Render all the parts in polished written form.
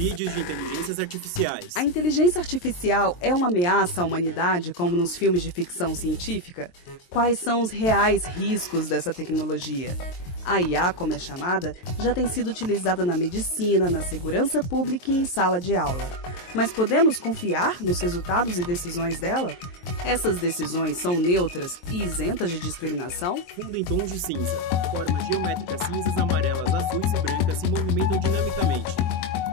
Vídeos de inteligências artificiais. A inteligência artificial é uma ameaça à humanidade, como nos filmes de ficção científica? Quais são os reais riscos dessa tecnologia? A IA, como é chamada, já tem sido utilizada na medicina, na segurança pública e em sala de aula. Mas podemos confiar nos resultados e decisões dela? Essas decisões são neutras e isentas de discriminação? Fundo em tons de cinza. Formas geométricas cinzas, amarelas, azuis e brancas se movimentam dinamicamente.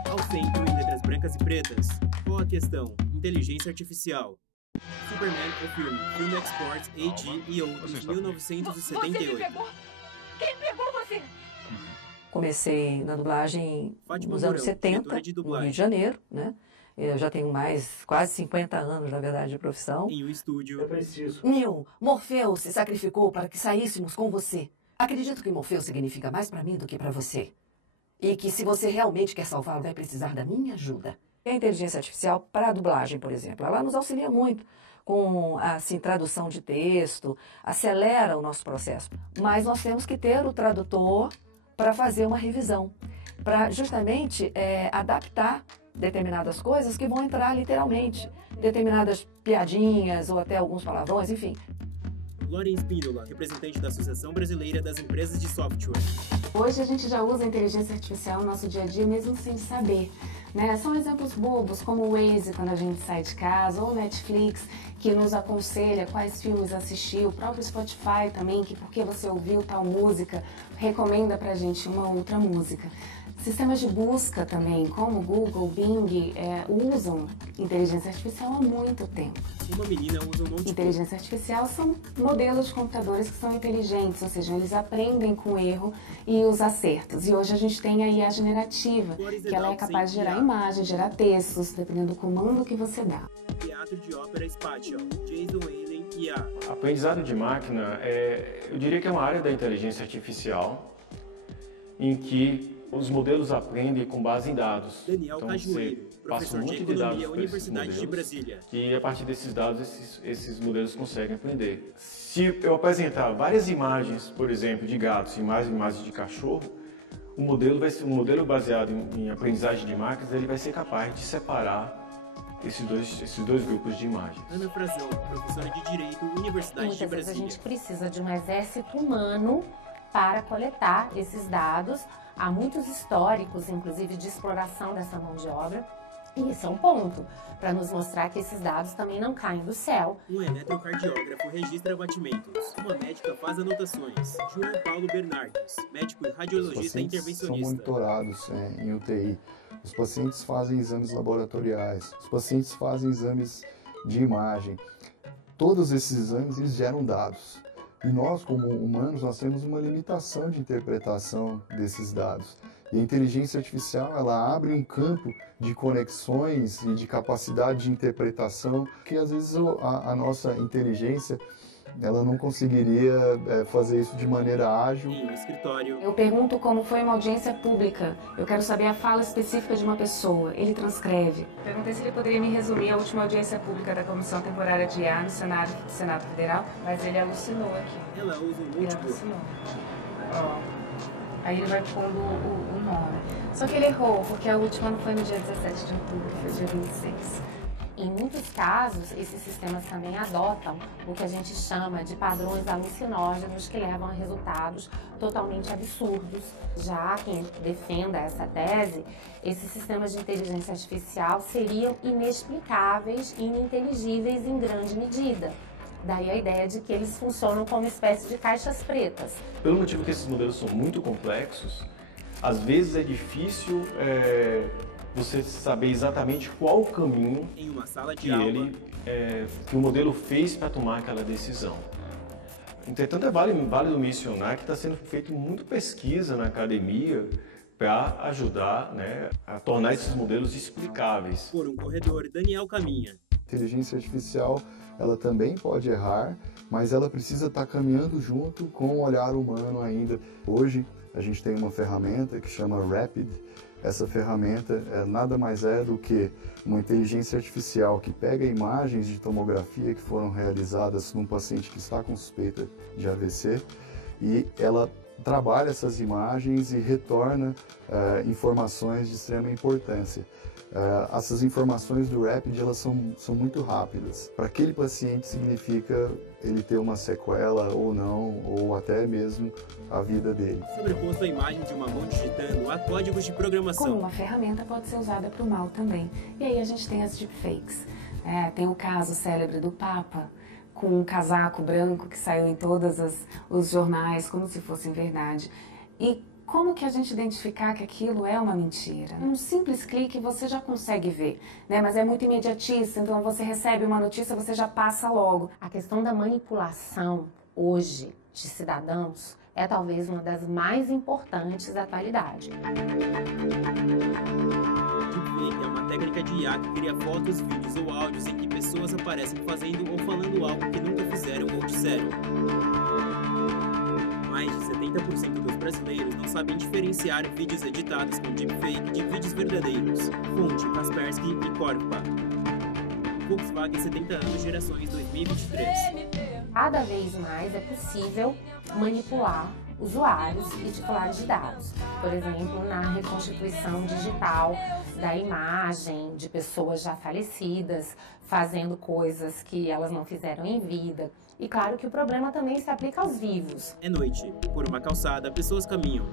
Ao centro, em letras brancas e pretas. Qual a questão? Inteligência artificial. Superman, o filme Export, AG e outros, 1978. Quem pegou você? Comecei na dublagem nos anos 70, no Rio de Janeiro, né? Eu já tenho quase 50 anos, na verdade, de profissão. Em um estúdio. Eu preciso. Neo, Morfeu se sacrificou para que saíssemos com você. Acredito que Morfeu significa mais para mim do que para você. E que se você realmente quer salvá-lo, vai precisar da minha ajuda. A inteligência artificial para a dublagem, por exemplo, ela nos auxilia muito com assim, tradução de texto, acelera o nosso processo. Mas nós temos que ter o tradutor para fazer uma revisão, para justamente adaptar determinadas coisas que vão entrar literalmente, determinadas piadinhas ou até alguns palavrões, enfim. Loren Espíndola, representante da Associação Brasileira das Empresas de Software. Hoje a gente já usa a inteligência artificial no nosso dia a dia, mesmo sem saber. Né? São exemplos bobos, como o Waze, quando a gente sai de casa, ou o Netflix, que nos aconselha quais filmes assistir, o próprio Spotify também, que porque você ouviu tal música, recomenda pra gente uma outra música. Sistemas de busca também, como Google, Bing, usam inteligência artificial há muito tempo. Uma menina usa um notebook. Inteligência artificial são modelos de computadores que são inteligentes, ou seja, eles aprendem com o erro e os acertos. E hoje a gente tem a IA generativa, que ela é capaz de gerar imagens, gerar textos, dependendo do comando que você dá. Teatro de ópera Spatial, Jason Whalen, IA. Aprendizado de máquina, eu diria que é uma área da inteligência artificial em que os modelos aprendem com base em dados. Daniel Cajueiro, professor de Economia, Universidade de Brasília. E a partir desses dados, esses modelos conseguem aprender. Se eu apresentar várias imagens, por exemplo, de gatos e mais imagens de cachorro, o modelo baseado em aprendizagem de máquinas, ele vai ser capaz de separar esses dois grupos de imagens. Ana Frazão, professora de Direito, Universidade de Brasília. Muitas vezes a gente precisa de um exército humano para coletar esses dados. Há muitos históricos, inclusive, de exploração dessa mão de obra. E esse é um ponto para nos mostrar que esses dados também não caem do céu. Um eletrocardiógrafo registra batimentos. Uma médica faz anotações. João Paulo Bernardes, médico e radiologista intervencionista. São monitorados em UTI. Os pacientes fazem exames laboratoriais. Os pacientes fazem exames de imagem. Todos esses exames eles geram dados. E nós, como humanos, nós temos uma limitação de interpretação desses dados. E a inteligência artificial, ela abre um campo de conexões e de capacidade de interpretação que, às vezes, a nossa inteligência ela não conseguiria fazer isso de maneira ágil. Em um escritório. Eu pergunto como foi uma audiência pública. Eu quero saber a fala específica de uma pessoa. Ele transcreve. Perguntei se ele poderia me resumir a última audiência pública da Comissão Temporária de IA no Senado Federal, mas ele alucinou aqui. Ela usa um Ele notebook. alucinou. Ó. Aí ele vai pondo o nome. Só que ele errou, porque a última não foi no dia 17 de outubro, foi dia 26. Em muitos casos, esses sistemas também adotam o que a gente chama de padrões alucinógenos que levam a resultados totalmente absurdos. Já quem defenda essa tese, esses sistemas de inteligência artificial seriam inexplicáveis e ininteligíveis em grande medida. Daí a ideia de que eles funcionam como uma espécie de caixas pretas. Pelo motivo que esses modelos são muito complexos, às vezes é difícil você saber exatamente qual o caminho Em uma sala de que aula. que o modelo fez para tomar aquela decisão. Entretanto, é válido mencionar que está sendo feita muito pesquisa na academia para ajudar, né, a tornar esses modelos explicáveis. Por um corredor, Daniel caminha. A inteligência artificial ela também pode errar, mas ela precisa estar caminhando junto com o olhar humano ainda. Hoje, a gente tem uma ferramenta que chama Rapid. Essa ferramenta nada mais é do que uma inteligência artificial que pega imagens de tomografia que foram realizadas num paciente que está com suspeita de AVC e ela trabalha essas imagens e retorna informações de extrema importância. Essas informações do Rapid, elas são muito rápidas. Para aquele paciente significa ele ter uma sequela ou não, ou até mesmo a vida dele. Sobreposto à imagem de uma mão digitando, há códigos de programação. Como uma ferramenta pode ser usada para o mal também. E aí a gente tem as deepfakes. Tem o caso célebre do Papa, com um casaco branco que saiu em todos os jornais, como se fosse verdade. E como que a gente identificar que aquilo é uma mentira? Um simples clique você já consegue ver, né? Mas é muito imediatista, então você recebe uma notícia, você já passa logo. A questão da manipulação hoje de cidadãos é talvez uma das mais importantes da atualidade. Deepfake é uma técnica de IA que cria fotos, vídeos ou áudios em que pessoas aparecem fazendo ou falando algo que nunca fizeram ou disseram. Mais de 70% dos brasileiros não sabem diferenciar vídeos editados com deepfake de vídeos verdadeiros. Fonte Kaspersky e Corpa. Volkswagen 70 anos, gerações 2023. Cada vez mais é possível manipular usuários e titulares de dados. Por exemplo, na reconstituição digital da imagem de pessoas já falecidas, fazendo coisas que elas não fizeram em vida. E claro que o problema também se aplica aos vivos. É noite. Por uma calçada, pessoas caminham.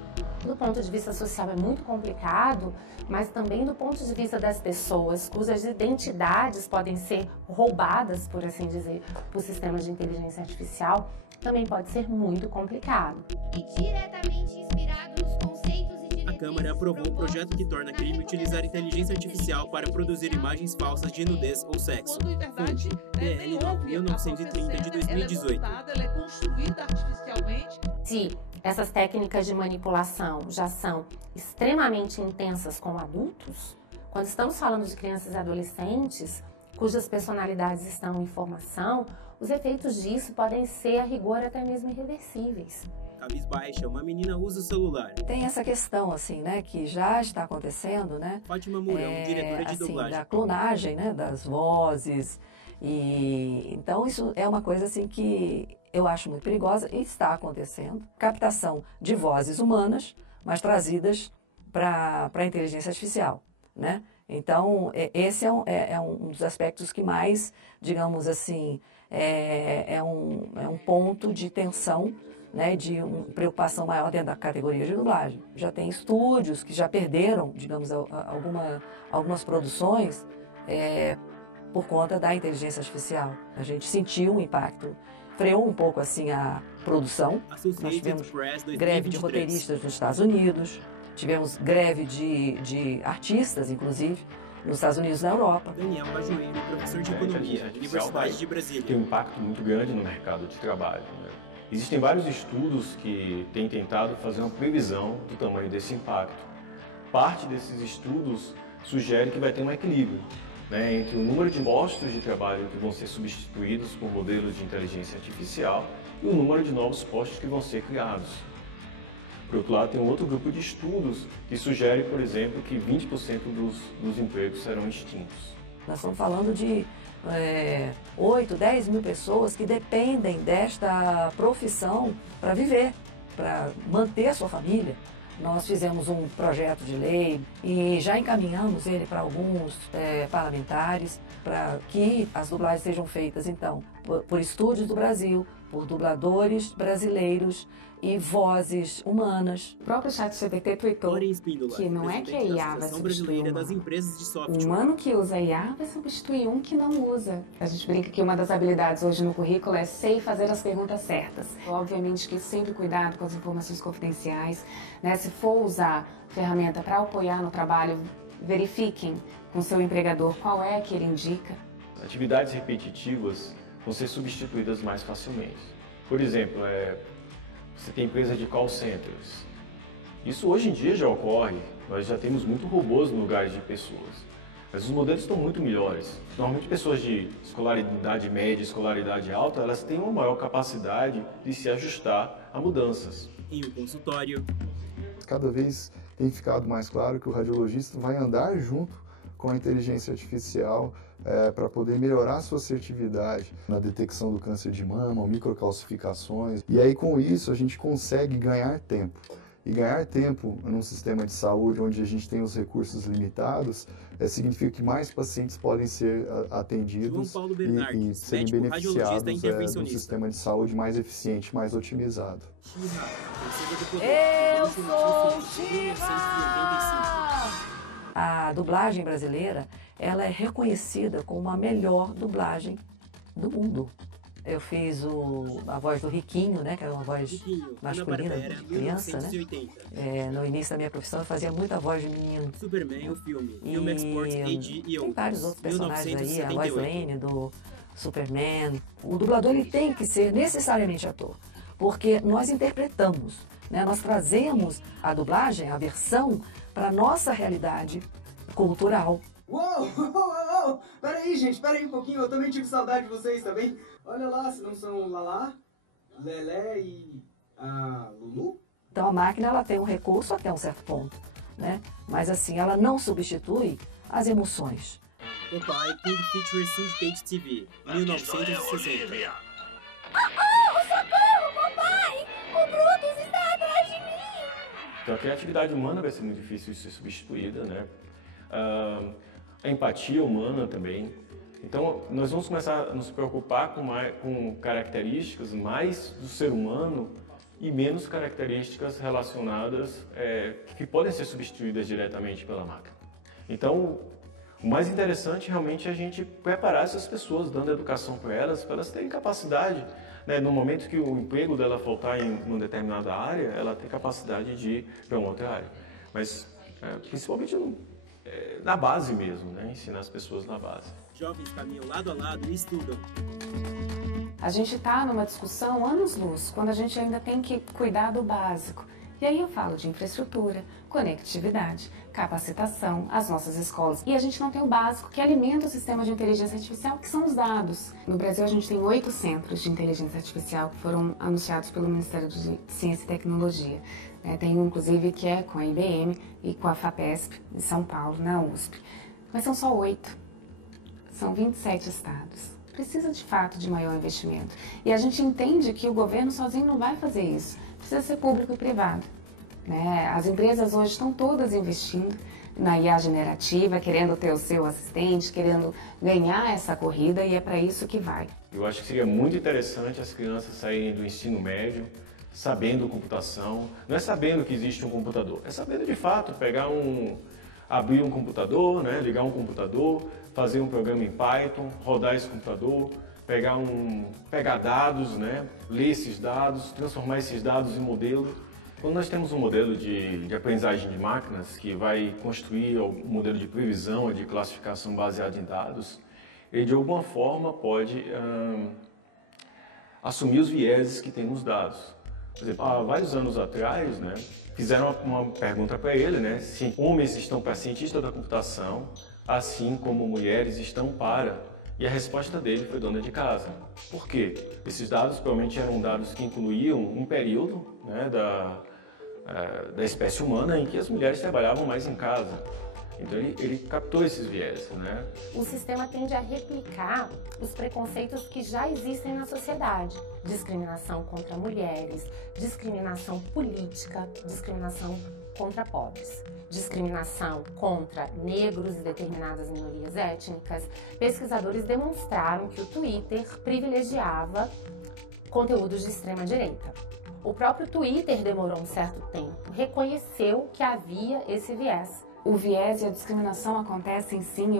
Do ponto de vista social é muito complicado, mas também do ponto de vista das pessoas cujas identidades podem ser roubadas, por assim dizer, por sistemas de inteligência artificial, também pode ser muito complicado. E diretamente inspirado nos conceitos e diretrizes. A Câmara aprovou o projeto que torna crime utilizar inteligência artificial para produzir imagens falsas de nudez ou sexo. Fonte PL 1930 de 2018. Ela é construída artificialmente. Se essas técnicas de manipulação já são extremamente intensas com adultos, quando estamos falando de crianças e adolescentes, cujas personalidades estão em formação, os efeitos disso podem ser, a rigor, até mesmo irreversíveis. Cabisbaixa, uma menina usa o celular. Tem essa questão, assim, né, que já está acontecendo, né? Fátima Mourão, diretora de assim, dublagem. da clonagem, né, das vozes. E então isso é uma coisa assim que eu acho muito perigosa e está acontecendo. Captação de vozes humanas, mas trazidas para a inteligência artificial, né? Então, esse é um dos aspectos que mais, digamos assim, é um ponto de tensão, né, de uma preocupação maior dentro da categoria de dublagem. Já tem estúdios que já perderam, digamos, algumas produções por conta da inteligência artificial. A gente sentiu um impacto, freou um pouco assim a produção. Nós tivemos greve de roteiristas nos Estados Unidos, tivemos greve de artistas, inclusive, nos Estados Unidos e na Europa. Daniel Pajueiro, professor de Economia, Universidade de Brasília. Tem um impacto muito grande no mercado de trabalho, né? Existem vários estudos que têm tentado fazer uma previsão do tamanho desse impacto. Parte desses estudos sugere que vai ter um equilíbrio, né, entre o número de postos de trabalho que vão ser substituídos por modelos de inteligência artificial e o número de novos postos que vão ser criados. Por outro lado, tem um outro grupo de estudos que sugere, por exemplo, que 20% dos empregos serão extintos. Nós estamos falando de 8, 10 mil pessoas que dependem desta profissão para viver, para manter a sua família. Nós fizemos um projeto de lei e já encaminhamos ele para alguns parlamentares para que as dublagens sejam feitas, então, por estúdios do Brasil, por dubladores brasileiros e vozes humanas. O próprio ChatGPT tweetou que não é que a IA vai substituir das empresas de software. O humano que usa a IA vai substituir um que não usa. A gente brinca que uma das habilidades hoje no currículo é sei fazer as perguntas certas. Obviamente que sempre cuidado com as informações confidenciais, né? Se for usar ferramenta para apoiar no trabalho, verifiquem com seu empregador qual é que ele indica. Atividades repetitivas vão ser substituídas mais facilmente. Por exemplo, você tem empresa de call centers. Isso hoje em dia já ocorre, nós já temos muito robôs no lugar de pessoas. Mas os modelos estão muito melhores. Normalmente pessoas de escolaridade média, escolaridade alta, elas têm uma maior capacidade de se ajustar a mudanças. Em um consultório. Cada vez tem ficado mais claro que o radiologista vai andar junto com a inteligência artificial para poder melhorar a sua assertividade na detecção do câncer de mama, microcalcificações. E aí, com isso, a gente consegue ganhar tempo. E ganhar tempo num sistema de saúde onde a gente tem os recursos limitados significa que mais pacientes podem ser atendidos e serem beneficiados de um sistema de saúde mais eficiente, mais otimizado. Eu sou Shiva! A dublagem brasileira, ela é reconhecida como a melhor dublagem do mundo. Eu fiz a voz do Riquinho, né, que é uma voz masculina, de criança, né? No início da minha profissão eu fazia muita voz de menino. Superman, o filme Export AG e tem vários outros personagens aí, a Lois Lane do Superman. O dublador ele tem que ser necessariamente ator, porque nós interpretamos, né? Nós trazemos a dublagem, a versão, para a nossa realidade cultural. Uou! Peraí, gente, peraí um pouquinho, eu também tive saudade de vocês, tá bem? Olha lá, se não são Lala, Lelé e a Lulu? Então a máquina ela tem um recurso até um certo ponto, né? Mas assim, ela não substitui as emoções. Popeye King Feature Syndicate TV, 1960. Socorro, papai! O Brutus está atrás de mim! Então a criatividade humana vai ser muito difícil de ser substituída, né? A empatia humana também. Então, nós vamos começar a nos preocupar com características mais do ser humano e menos características relacionadas que podem ser substituídas diretamente pela máquina. Então, o mais interessante realmente é a gente preparar essas pessoas, dando educação para elas terem capacidade, né, no momento que o emprego dela faltar em uma determinada área, ela tem capacidade de ir para uma outra área. Mas, principalmente na base mesmo, né, ensinar as pessoas na base. Jovens caminham lado a lado e estudam. A gente está numa discussão anos-luz, quando a gente ainda tem que cuidar do básico. E aí eu falo de infraestrutura, conectividade, capacitação, as nossas escolas. E a gente não tem o básico que alimenta o sistema de inteligência artificial, que são os dados. No Brasil a gente tem 8 centros de inteligência artificial que foram anunciados pelo Ministério de Ciência e Tecnologia. Tem um, inclusive, que é com a IBM e com a FAPESP, em São Paulo, na USP. Mas são só 8. São 27 estados. Precisa, de fato, de maior investimento. E a gente entende que o governo sozinho não vai fazer isso. Precisa ser público e privado, né? As empresas hoje estão todas investindo na IA generativa, querendo ter o seu assistente, querendo ganhar essa corrida, e é para isso que vai. Eu acho que seria muito interessante as crianças saírem do ensino médio sabendo computação. Não é sabendo que existe um computador, é sabendo de fato abrir um computador, né? Ligar um computador, fazer um programa em Python, rodar esse computador, pegar dados, né? Ler esses dados, transformar esses dados em modelo. Quando nós temos um modelo de aprendizagem de máquinas que vai construir um modelo de previsão, de classificação baseado em dados, ele de alguma forma pode assumir os vieses que tem nos dados. Por exemplo, há vários anos atrás, né, fizeram uma pergunta para ele, né, se homens estão para cientista da computação, assim como mulheres estão para. E a resposta dele foi dona de casa. Por quê? Esses dados provavelmente eram dados que incluíam um período, né, da espécie humana em que as mulheres trabalhavam mais em casa. Então ele captou esses viés, né? O sistema tende a replicar os preconceitos que já existem na sociedade. Discriminação contra mulheres, discriminação política, discriminação contra pobres, discriminação contra negros e determinadas minorias étnicas. Pesquisadores demonstraram que o Twitter privilegiava conteúdos de extrema direita. O próprio Twitter demorou um certo tempo, reconheceu que havia esse viés. O viés e a discriminação acontecem sim,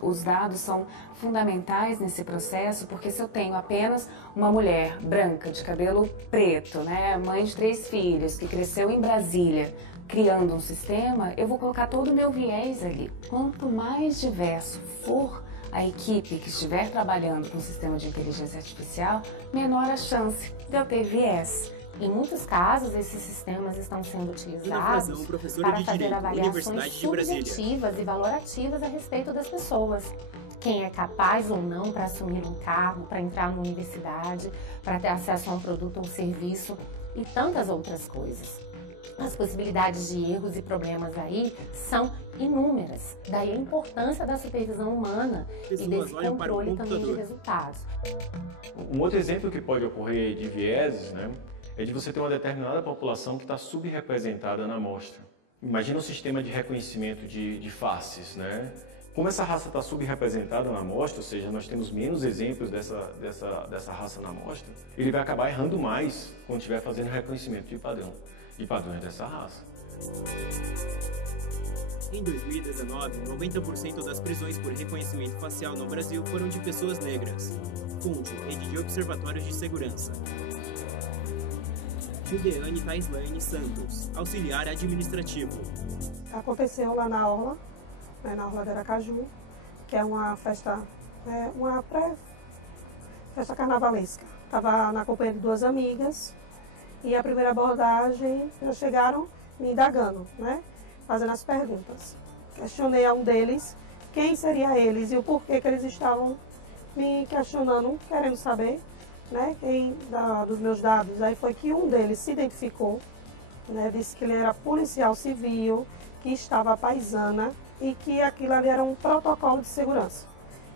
os dados são fundamentais nesse processo, porque se eu tenho apenas uma mulher branca, de cabelo preto, né, mãe de 3 filhos, que cresceu em Brasília, criando um sistema, eu vou colocar todo o meu viés ali. Quanto mais diverso for a equipe que estiver trabalhando com o sistema de inteligência artificial, menor a chance de eu ter viés. Em muitos casos, esses sistemas estão sendo utilizados para fazer avaliações subjetivas e valorativas a respeito das pessoas. Quem é capaz ou não para assumir um cargo, para entrar numa universidade, para ter acesso a um produto ou um serviço e tantas outras coisas. As possibilidades de erros e problemas aí são inúmeras. Daí a importância da supervisão humana e desse controle também de resultados. Um outro exemplo que pode ocorrer de vieses, né, é de você ter uma determinada população que está subrepresentada na amostra. Imagina um sistema de reconhecimento de faces, né? Como essa raça está subrepresentada na amostra, ou seja, nós temos menos exemplos dessa raça na amostra, ele vai acabar errando mais quando estiver fazendo reconhecimento de padrões dessa raça. Em 2019, 90% das prisões por reconhecimento facial no Brasil foram de pessoas negras. Fonte: Rede de Observatórios de Segurança. Judeane Taislane Santos, auxiliar administrativo. Aconteceu lá na Orla, na Orla de Aracaju, que é uma festa, festa carnavalesca. Estava na companhia de duas amigas e a primeira abordagem já chegaram me indagando, né, fazendo as perguntas. Questionei a um deles quem seria eles e o porquê que eles estavam me questionando, querendo saber, né, dos meus dados. Aí foi que um deles se identificou, né, disse que ele era policial civil, que estava paisana e que aquilo ali era um protocolo de segurança,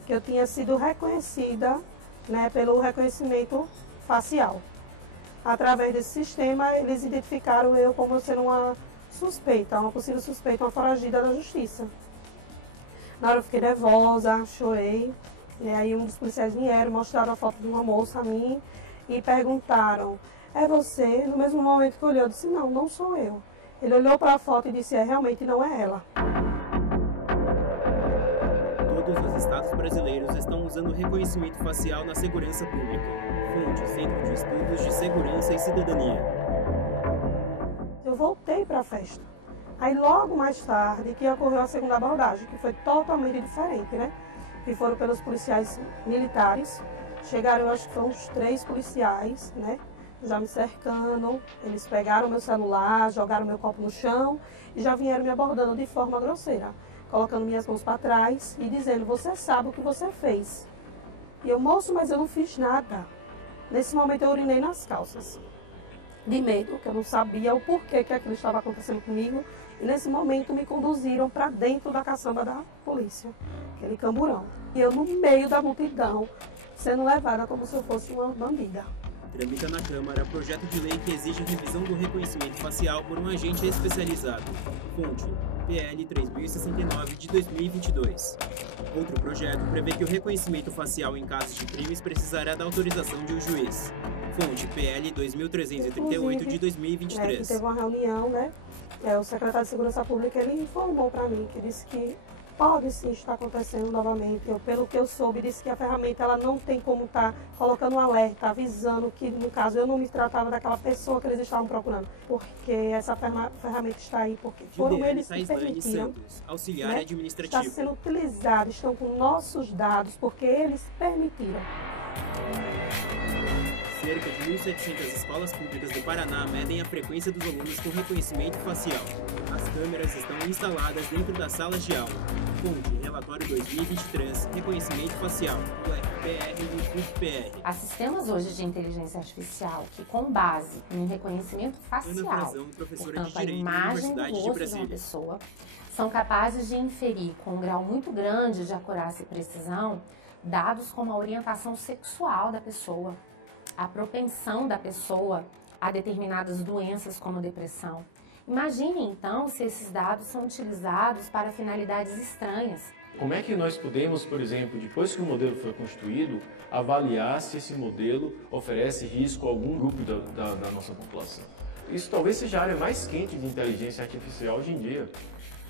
que eu tinha sido reconhecida, né, pelo reconhecimento facial. Através desse sistema, eles identificaram eu como sendo uma suspeita, uma possível suspeita, uma foragida da justiça. Na hora eu fiquei nervosa, chorei. E aí um dos policiais vieram, mostraram a foto de uma moça a mim e perguntaram: é você? No mesmo momento que eu olhei, eu disse: não, não sou eu. Ele olhou para a foto e disse: realmente não é ela. Todos os estados brasileiros estão usando reconhecimento facial na segurança pública. Fonte: Centro de Estudos de Segurança e Cidadania. Eu voltei para a festa. Aí logo mais tarde que ocorreu a segunda abordagem, que foi totalmente diferente, né? Que foram pelos policiais militares. Chegaram, eu acho que foram uns 3 policiais, né? Já me cercando, eles pegaram meu celular, jogaram meu copo no chão e já vieram me abordando de forma grosseira, colocando minhas mãos para trás e dizendo: você sabe o que você fez. E eu: moço, mas eu não fiz nada. Nesse momento eu urinei nas calças, de medo, que eu não sabia o porquê que aquilo estava acontecendo comigo. E nesse momento me conduziram para dentro da caçamba da polícia, aquele camburão. E eu no meio da multidão, sendo levada como se eu fosse uma bandida. Tramita na Câmara projeto de lei que exige revisão do reconhecimento facial por um agente especializado. Fonte: PL 3069 de 2022. Outro projeto prevê que o reconhecimento facial em casos de crimes precisará da autorização de um juiz. Fonte: PL 2338 de 2023. Teve uma reunião, né? O secretário de Segurança Pública, ele informou para mim, que disse que pode sim estar acontecendo novamente. Pelo que eu soube, disse que a ferramenta ela não tem como estar colocando um alerta, avisando que, no caso, eu não me tratava daquela pessoa que eles estavam procurando. Porque essa ferramenta está aí, porque foram eles que permitiram. Santos, auxiliar, né, administrativo. está sendo utilizado, estão com nossos dados, porque eles permitiram. Cerca de 1.700 escolas públicas do Paraná medem a frequência dos alunos com reconhecimento facial. As câmeras estão instaladas dentro das salas de aula. Fonte: Relatório 2023, Reconhecimento Facial, do FPR e do FUPR. Há sistemas hoje de inteligência artificial que, com base em reconhecimento facial, Frazão, professora portanto, de Direito a da imagem do Universidade de rosto de uma Brasília. pessoa, são capazes de inferir com um grau muito grande de acurácia e precisão dados como a orientação sexual da pessoa, a propensão da pessoa a determinadas doenças como depressão. Imagine então se esses dados são utilizados para finalidades estranhas. Como é que nós podemos, por exemplo, depois que o modelo foi construído, avaliar se esse modelo oferece risco a algum grupo da nossa população? Isso talvez seja a área mais quente de inteligência artificial hoje em dia.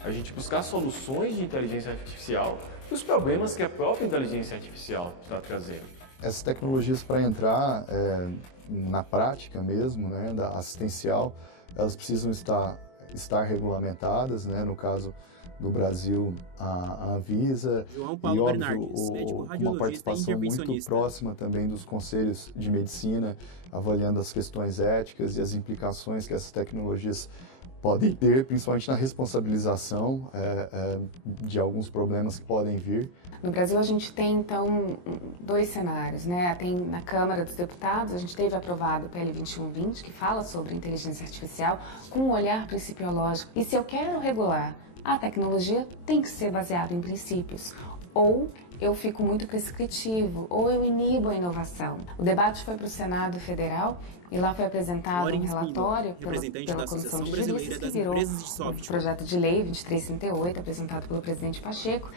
A gente buscar soluções de inteligência artificial para os problemas que a própria inteligência artificial está trazendo. Essas tecnologias, para entrar na prática mesmo, né, da assistencial, elas precisam estar regulamentadas, né, no caso do Brasil, a Anvisa, João Paulo e óbvio, Bernardes, médico uma radiologista participação muito intervencionista. próxima também dos conselhos de medicina, avaliando as questões éticas e as implicações que essas tecnologias podem ter, principalmente na responsabilização de alguns problemas que podem vir. No Brasil, a gente tem, então, 2 cenários, né? Tem na Câmara dos Deputados, a gente teve aprovado o PL 2120, que fala sobre inteligência artificial, com um olhar principiológico. E se eu quero regular a tecnologia, tem que ser baseado em princípios. Ou eu fico muito prescritivo, ou eu inibo a inovação. O debate foi para o Senado Federal e lá foi apresentado um relatório pela Comissão de Justiça que virou um projeto de lei 2338, apresentado pelo presidente Pacheco,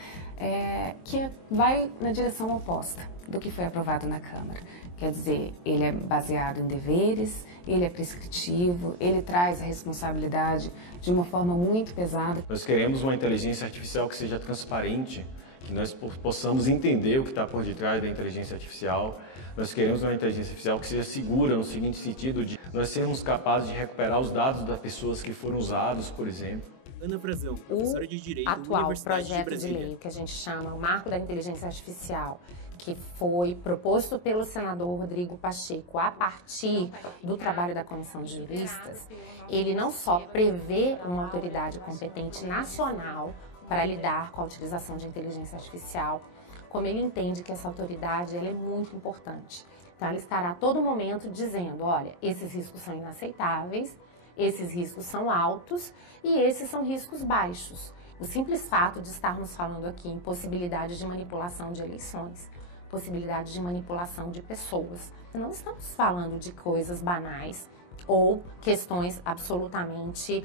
que vai na direção oposta do que foi aprovado na Câmara. Quer dizer, ele é baseado em deveres, ele é prescritivo, ele traz a responsabilidade de uma forma muito pesada. Nós queremos uma inteligência artificial que seja transparente, que nós possamos entender o que está por detrás da inteligência artificial. Nós queremos uma inteligência artificial que seja segura, no seguinte sentido de nós sermos capazes de recuperar os dados das pessoas que foram usados, por exemplo. Ana Frazão, professora de Direito da atual Universidade de projeto de Brasília. lei que a gente chama o Marco da Inteligência Artificial, que foi proposto pelo senador Rodrigo Pacheco a partir do trabalho da Comissão de Juristas, ele não só prevê uma autoridade competente nacional para lidar com a utilização de inteligência artificial, como ele entende que essa autoridade ela é muito importante. Então, ela estará a todo momento dizendo, olha, esses riscos são inaceitáveis, esses riscos são altos e esses são riscos baixos. O simples fato de estarmos falando aqui em possibilidade de manipulação de eleições, possibilidade de manipulação de pessoas, não estamos falando de coisas banais ou questões absolutamente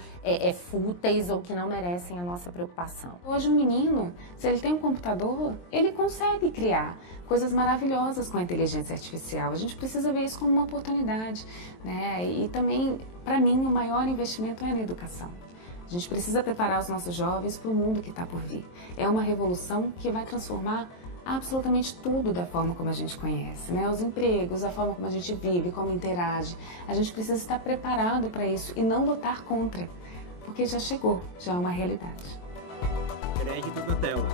fúteis ou que não merecem a nossa preocupação. Hoje um menino, se ele tem um computador, ele consegue criar coisas maravilhosas com a inteligência artificial. A gente precisa ver isso como uma oportunidade, né? E também, para mim, o maior investimento é na educação. A gente precisa preparar os nossos jovens para o mundo que está por vir. É uma revolução que vai transformar absolutamente tudo da forma como a gente conhece, né? Os empregos, a forma como a gente vive, como interage. A gente precisa estar preparado para isso e não lutar contra, porque já chegou, já é uma realidade. Créditos na tela.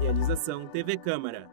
Realização TV Câmara.